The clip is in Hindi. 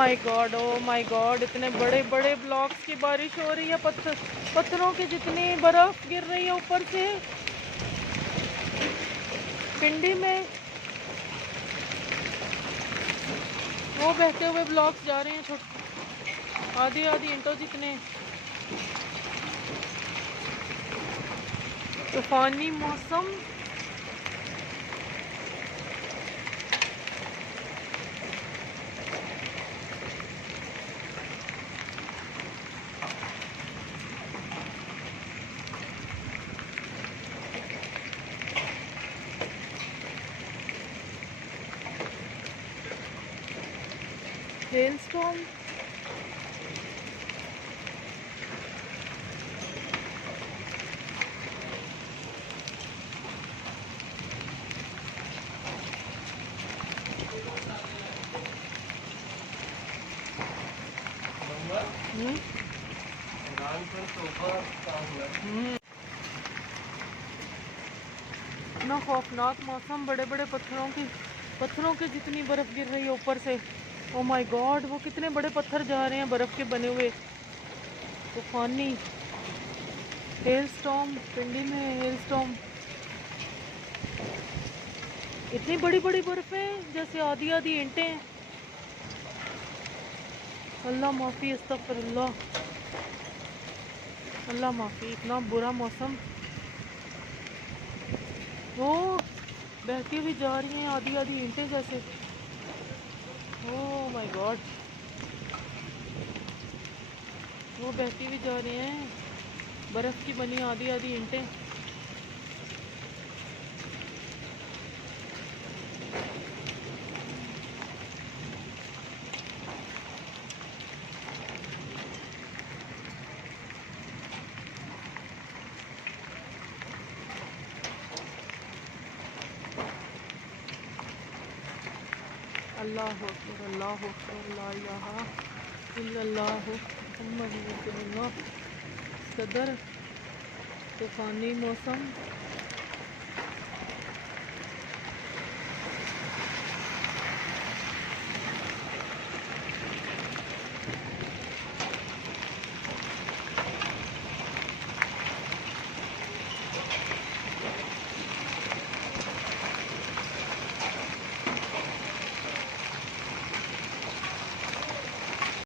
ओ माय गॉड, इतने बड़े बड़े ब्लॉक्स की बारिश हो रही है। पत्थरों की जितनी बर्फ गिर रही है ऊपर से पिंडी में। वो बहते हुए ब्लॉक्स जा रहे हैं, छोटे आधी आधी ईंटों जितने। तूफानी मौसम। हेलस्टॉर्म। इतना खौफनाक मौसम, बड़े बड़े पत्थरों की जितनी बर्फ गिर रही है ऊपर से। ओ माय गॉड, वो कितने बड़े पत्थर जा रहे हैं बर्फ के बने हुए। तूफानी हेलस्टॉर्म, पिंडी में हेलस्टॉर्म। इतनी बड़ी बड़ी बर्फें जैसे आधी आधी ईंटें। अल्लाह माफ़ी, अस्तगफिरुल्लाह, अल्लाह माफ़ी। इतना बुरा मौसम। वो बहती हुई जा रही हैं आधी आधी ईंटें जैसे। ओह माय गॉड, वो बहती हुई जा रही हैं बर्फ़ की बनी आधी आधी ईंटें। अल्लाहु अकबर, अल्लाहु अकबर, ला इलाहा इल्लल्लाहु मुहम्मदुर रसूलुल्लाह। कदर तूफ़ानी मौसम।